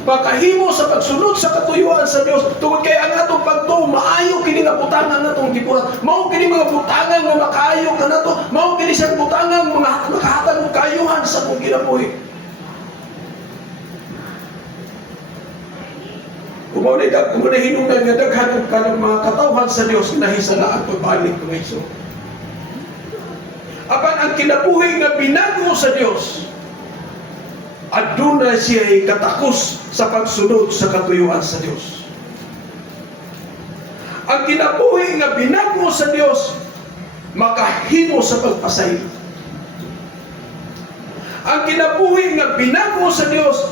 makahimo sa pagsunod sa katuyuan sa Dios tungod kay ang atong pagtuo maayo kini nga butangan natong gibuhat. Mao kini mga butangan nga makaayo kanato, mao kini siyang butangan mga makahatag og kaayuhan sa atong kinabuhi. Kumaunay hinungdan nga daghan ang kanang mga katawhan sa Dios nahisala ang pagbalik ng igsoon. Apan ang kinabuhi nga binago sa Dios aduna siya'y katakos sa pagsunod sa katuyuan sa Dios. Ang kinabuhi nga binago sa Dios makahimo sa pagpasaylo. Ang kinabuhi nga binago sa Dios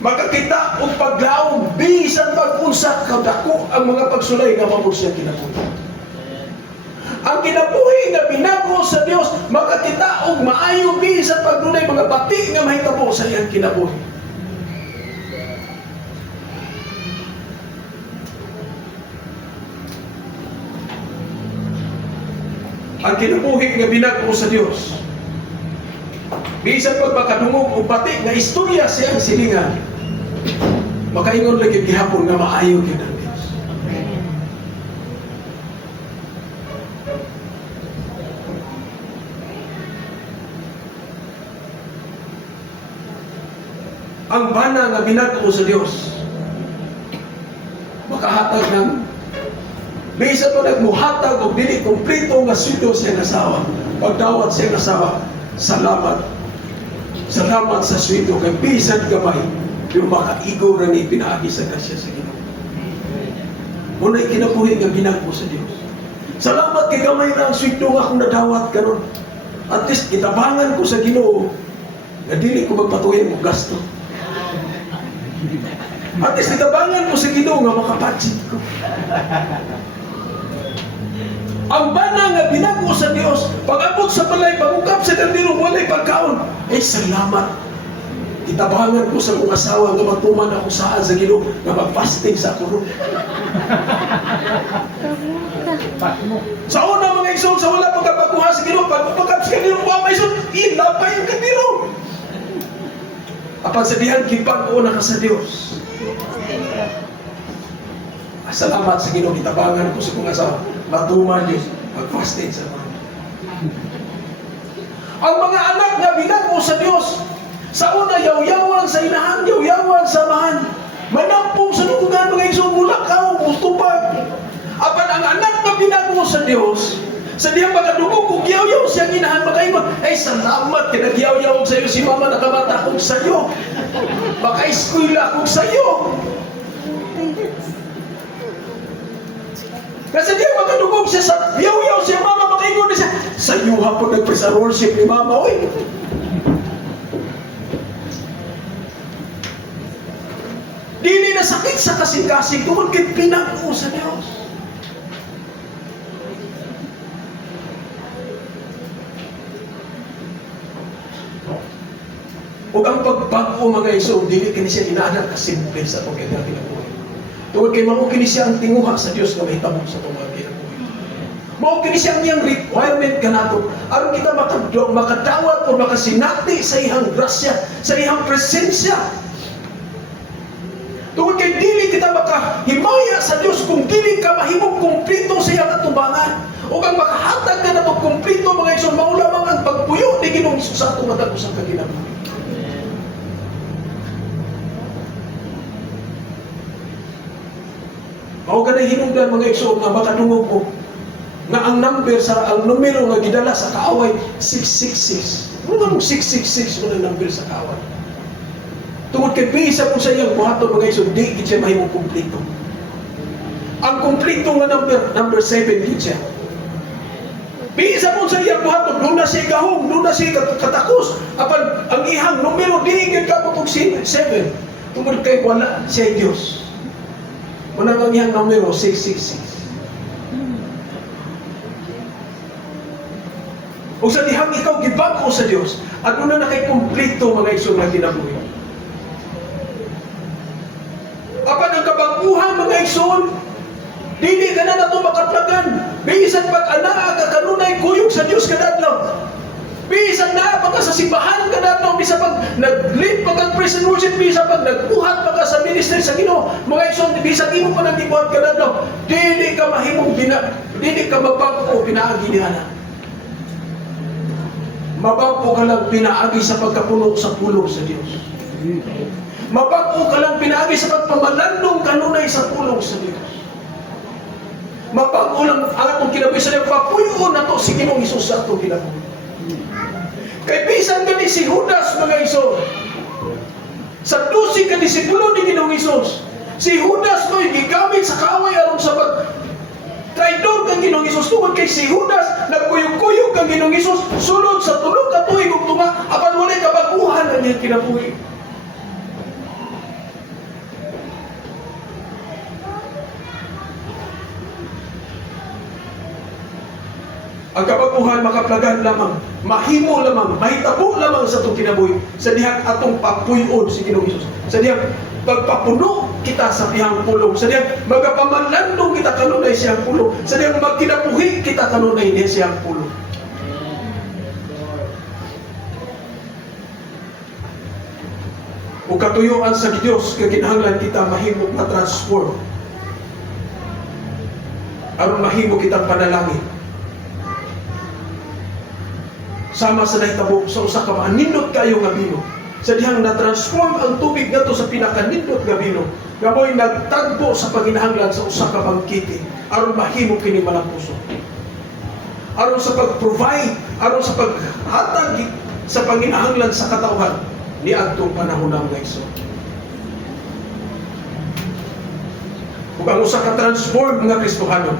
makakita og paglaom bisan pag-unsa kadako ang mga pagsulay nga mao siya kinabuhi. Ang kinabuhi nga binago sa Dios makakita og maayo bisan pagdunay mga bati nga mahitabo sa iyang kinabuhi. Ang kinabuhi nga binago sa Dios bisan pag makadungog og bati nga istorya sa iyang silingan makaingon lagi gihapon nga maayo gyud ang Dios. Ang bana nga binago sa Dios makahatag ng bisan pa nagmuhatag og dili kompleto nga sweldo sa iyang asawa. Pagdawat sa iyang asawa, salamat sa sweldo kay bisan gamay yung makaigo ra ni pinaagi sa grasya sa Ginoo. Muna'y kinabuhi nga binago sa Dios. Salamat kay gamay ra ang sweldo nga akong nadawat karon. At least kitabangan ko sa Ginoo nga dili ko magpatuyan og gasto. At least nitabangan ko sa Ginoo nga makapatsit ko. Ang bana nga binago sa Dios, pag-abot sa balay, pag-ugap sa kaldero, walay pagkaon. Salamat. Itabangan ko sa kong asawa nga matuman ako saan sa Ginoo nga mag-fasting sa ako. Sa una mga igsoon, sa wala pagkapakuha sa Ginoo, pag-ugap sa kaldero, may igsoon, ilapay yung kaldero. Apan sa dihan kipag-o na ka sa Dios. Salamat sa Ginoo, itabangan ko sa kong asawa. Matuman Diyos, mag-fasting sa mga. Ang mga anak nga binago sa Diyos, sa una, yaw-yawan sa inahan, yaw-yawan sa mahan. Manampong sa lukugan, mga igsoon, mulakaw, mustupag. Apan ang anak nga binago sa Diyos, sa diyang pagkadugog kung yaw-yaw siyang inahan, makaingon, salamat, kinag-yaw-yaw sa iyo, si mama nakabata kong sa iyo. Maka-eskwila kong sa iyo. Kasi di makadugog siya sa yaw-yaw siya, mama, makaingon na siya. Sa iyo hapon nagpresa worship ni mama, oy. Dili na sakit sa kasing-kasing, tungkol kay pinago sa Diyos. O ang pagbago mga iso, dili kini siya inaadal kasimple sa itong kinabuhi. Tungkol kay mao kini siya ang tinguha sa Dios nga mahitabo sa itong mga kinabuhi. Mao kini siya ang requirement kanato aron kita makadawat o makasinati sa ihang grasya, sa ihang presensya. Tungkol kay dili kita makahimaya sa Dios kung dili ka mahimong kumplito sa iyang atubangan. O kang makahatag ka na itong kumplito mga iso, mao lamang ang pagpuyo ni Ginoong Hesus sa atong matagos ang kaginabuhi. Mao ganay hinungdan mga igsoon nga makadungog mo nga ang numero nga gidala sa kaaway 666. Ano nga 666 mo na number sa kaaway? Tungod kay bisa po sa iyang buhaton mga igsoon, di gid siya mahimong kumpleto. Ang kumpleto nga number 7 gid siya. Bisa mo sa iyang buhaton, doon na siya gahong, doon na siya katakos. Apan ang ihang numero, di ka putog 7. Tungkol kay wala siya Diyos. Muna ang ihang numero, 666. O sa dihang ikaw gibag-o sa Diyos, at una na kay kumplito mga igsoon nga kinabuhi. Apan ang kabaguhan mga igsoon, dili ka na nato makaplagan. Bisan pag-anaa ka kanunay kuyog sa Diyos kadadlaw. Bisan na pagka sa simbahan kadadlaw, bisan pag nag-lead pag ang praise and worship, bisan pag nagbuhat pagka sa ministry sa Ginoo, mga igsoon, bisan imo pa nang gibuhat kadadlaw, dili ka mahimong dili ka mabag-o pinaagi ni ana. Mabag-o ka lang pinaagi sa pagkapuno sa pulong sa Diyos. Mabag-o ka lang pinaagi sa pagpamalandong kanunay sa pulong sa Diyos. Mabag-o lang ang atong kinabuhi sa Diyos. Papuyo na to si Ginoong Hesus sa atong kinabuhi. Kay bisan gani si Judas mga iso, sa 12 ka disipulo ni Ginoong Hesus, si Judas mo'y gigamit sa kaaway aron sa traidor kang Ginoong Hesus. Tungod kay si Judas nagkuyog-kuyog kang Ginoong Hesus sulod sa tulog ka tuig ug tunga apan walay kabaguhan ang iyang kinabuhi. Ang kabaguhan makaplagan lamang, mahimo lamang, mahitabo lamang sa itong kinabuhi, sa dihang atong papuyon si Ginoong Hesus, sa dihang pagpapuno kita sa dihang pulong, sa dihang magapamalandong kita kanunay siyang pulong, sa dihang magkinabuhi kita kanunay niya siyang pulong. O katuyuan sa Diyos, kaginahanglan kita mahimo ma-transform. Aron mahimo kitang panalangin. Sama sa nahitabo sa usa ka manindot kayo nga bino. Sa dihang na-transform ang tubig nato sa pinakanindot nga bino. Gamoy nagtagpo sa panginahanglan sa usa ka bangkite aron mahimo kini malampuso. Aron sa pag-provide, aron sa paghatag sa panginahanglan sa katawhan ni adtong panahon ng igsoon. Ug ang usa ka transform nga Kristohano,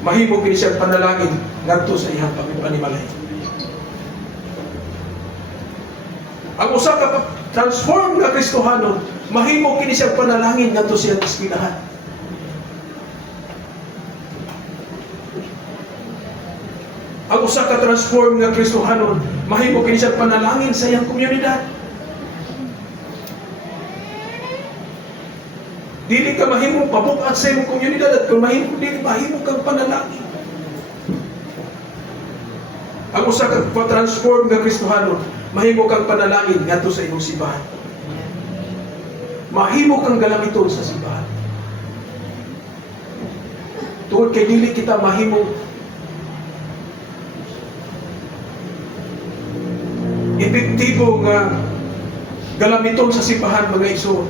mahimo kini siya panalangin ngadto sa iyang panimalay. Ang usa ka transform nga Kristohano, mahimo kini siya panalangin ngadto sa iyang eskwelahan. Ang usa ka transform nga Kristohano, mahimo kini siya panalangin sa iyang komunidad. Dili ka mahimo pabukat sa iyong komunidad at kung dili mahimo kang panalangin. Ang usa ka transform nga Kristohano, mahimo kang panalangin ngadto sa imong simbahan. Mahimo kang galamiton sa simbahan. Tungod kay dili kita mahimo epektibo nga galamiton sa simbahan mga igsoon.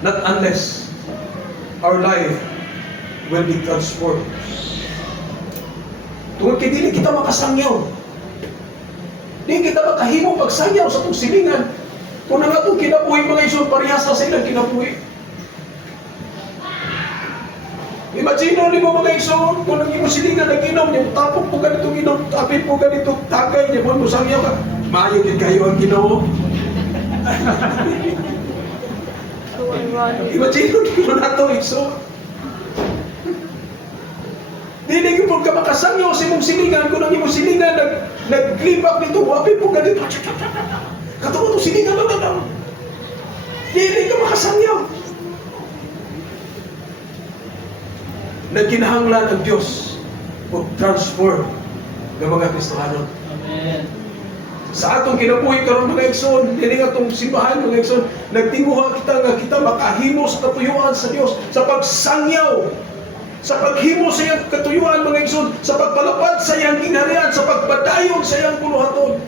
Not unless our life will be transformed. Tungod kay dili kita makasangyaw. Di kita makahimo pagsangyaw sa itong silingan. Kung ang atong kinabuhi mga igsoon, parehas sa ilang kinabuhi. Imagine ni mo mga igsoon, kung ang imong silingan nag-inom, yung tapok po ganito inom, tapin po ganito, tagay, niya mo sangyaw ka. Maayo din kayo ang Ginoo. Imagine mo na ito, igsoon. Dili po ka makasangyaw sa imong silingan, kung ang imong silingan naglibak nito, wapin po ganito. Katulad itong silingan na. Dili ka makasangyaw. Nagkinahanglan ang Diyos o transform ng mga Kristohano. Amen. Sa atong kinabuhi karon mga igsoon, dili nga itong simbahan mga igsoon, nagtinguha kita nga kita makahimo sa katuyuan sa Diyos, sa pagsangyaw, sa paghimo sa iyang katuyuan mga igsoon, sa pagpalapad sa iyang gingharian, sa pagpadayon sa iyang buluhaton.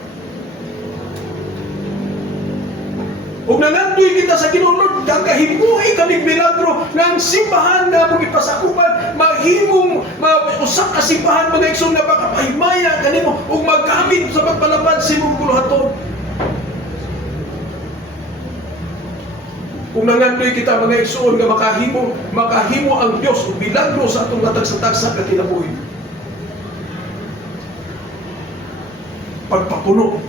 Ug nangandoy kita sa Ginoo, Lord, kakahimuhi kaming milagro ng simbahan nga mong ipasakupan, mahimong usak ka simbahan mga igsoon nga makapahimaya kanimo ug magkamit sa pagpalapad sa imong buluhaton. Kung nangandoy kita mga igsoon nga makahimo ang Dios ug milagro sa atong matagsa-tagsa nga kinabuhi. Pagpapuno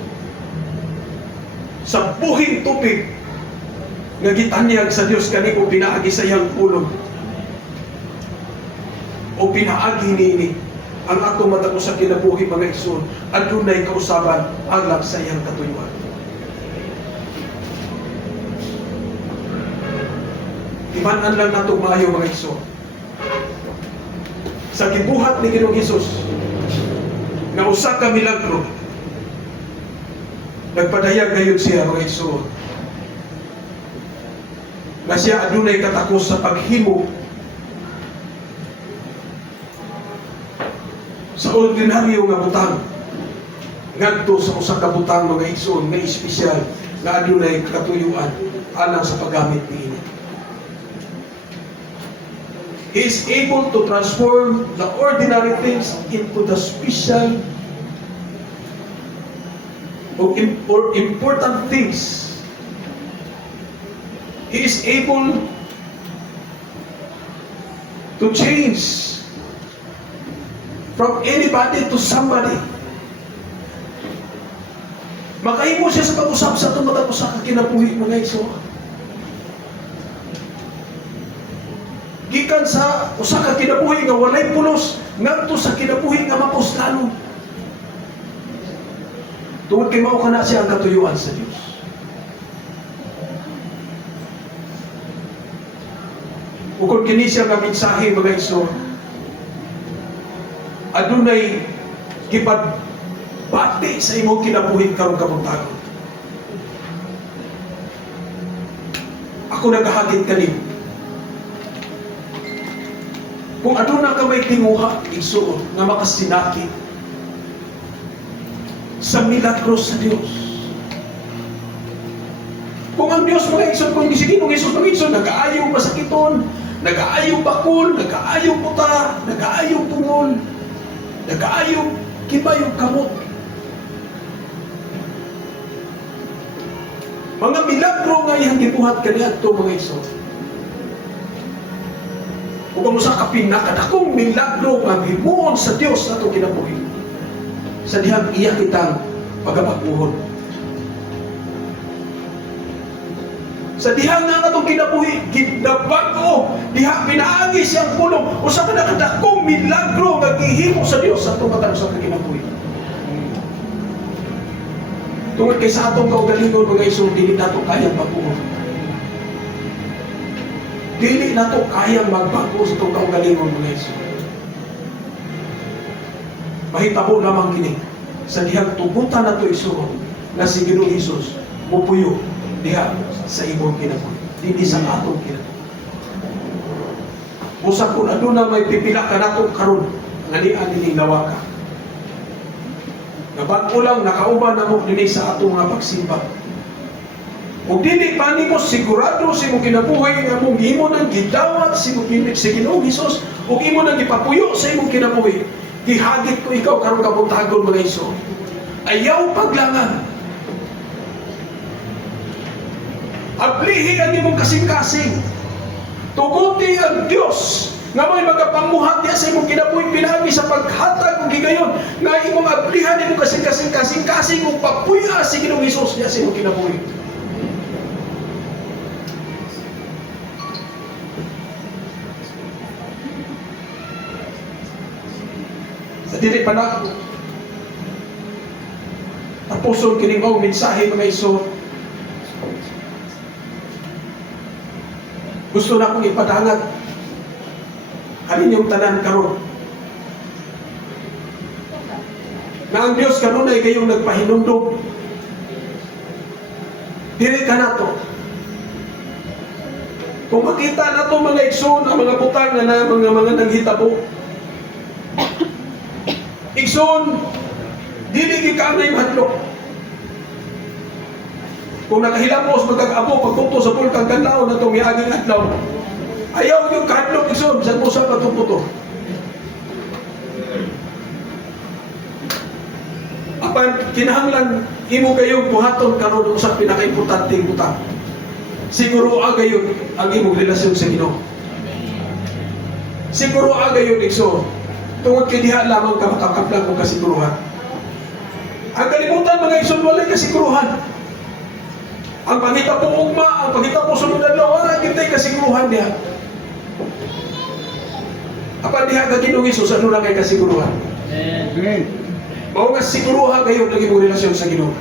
sa buhing tubig nga gitanyag sa Dios kani o pinaagi sa iyang pulong o pinaagi niini ang atong matag sa kinabuhi mga igsoon adunay kausaban alang sa iyang katuyuan. Imanan lang nato maayo mga igsoon. Sa gibuhat ni Ginoong Hesus nga usa ka milagro, nagpadayag gayud siya mga igsoon na siya adunay katakos sa paghimo sa ordinaryo nga butang ngadto sa usa ka butang mga igsoon nga espesyal nga adunay katuyuan alang sa paggamit niini. He is able to transform the ordinary things into the special or important things. He is able to change from anybody to somebody. Makahimo siya sa pag-usap sa itong matag-usap na kinabuhi mga igsoon. Gikan sa usa ka kinabuhi nga walay pulos ngadto sa kinabuhi nga mapuslano. Tungod kay mao kana siya ang katuyuan sa Dios. Ukon kini siya nga mensahe mga igsoon, adunay gipagbati sa imong kinabuhi karong kabuntagon. Ako nagahagit kanimo. Kung aduna ka may tinguha, igsoon, nga makasinaki sa milagros sa Dios. Kung ang Dios mga igsoon, kung gisigin ng Isus mga igsoon, nag-aayaw masakiton, nag-aayaw bakol, nag-aayaw puta, nag-aayaw tungol, nag-aayaw kibayong kamot. Mga milagro nga iyang gibuhat kaniya ito mga igsoon. Kung kamusta ka pinakadakong milagro nga himuon sa Dios na itong kinabuhi. Sa dihang iya kitang pagkapagpuhon. Sa dihang nga itong kinabuhi, ginabago, diha pinaagi siyang pulong, o sa pinakadakong milagro nga gihimo sa Dios sa itong matang sa kinabuhi. Tungod kay sa atong kaugalingon mga igsoon, dili nato kayang pagpuhon. Dili na to kayang magbago sa itong kaugalingon mga igsoon. Mahitabo lamang kini sa dihang tugutan na to igsoon na si Ginoong Hesus mupuyo diha sa imong kinabuhi, dili sa atong kinabuhi. Busa kung aduna may pipila ka nato karon nga nining nawaka. Nabag-o lang nakauban na mo dinhi sa atong mga pagsimba. Kung dili pa nimo sigurado sa imong kinabuhi nga mong imo nang gidawat sa Ginoong Hesus ug imo nang gipapuyo sa imong kinabuhi, gihagit ko ikaw karong kabuntagon mga igsoon. Ayaw paglangan. Ablihi ang imong kasing-kasing. Tuguti ang Dios nga may magapamuhat niya sa imong kinabuhi pinagi sa paghatag ug gigayon nga imong ablihan imong kasing-kasing ug papuya sa Ginoong Hesus niya sa imong kinabuhi. Dili pa na tapuson kining mao mensahe mga igsoon. Gusto na akong ipadangat kaninyong tanan karon na ang Dios kanunay kayong nagpahinumdum dili ka nato. Kung makita nato mga igsoon ang mga butang na mga nanghitabo, igsoon, dili gikamay mahadlok. Kung nakahilamos magkag-abo pagpunto sa pulkang kanlaon na itong miaging adlaw, ayaw yung kahadlok igsoon, bisan mo sa pagtumputo. Apan kinahanglan imo kayong buhaton karon sa pinaka-importanteng butang. siguro agayon ang imong relasyon sa Ginoo. Siguro agayon igso. Tungod kay diha lamang ka makakaplang mo kasiguruhan. Ang kalimutan mga igsoon walay kasiguruhan. Ang pangita po ugma, ang pangita po sunod adlaw, wala gitay kasiguruhan diha. Apa diha ka Ginoong Hesus ano lang kay kasiguruhan? Amen. Mao nga siguruhan kayo lagi mo relasyon sa Ginoo.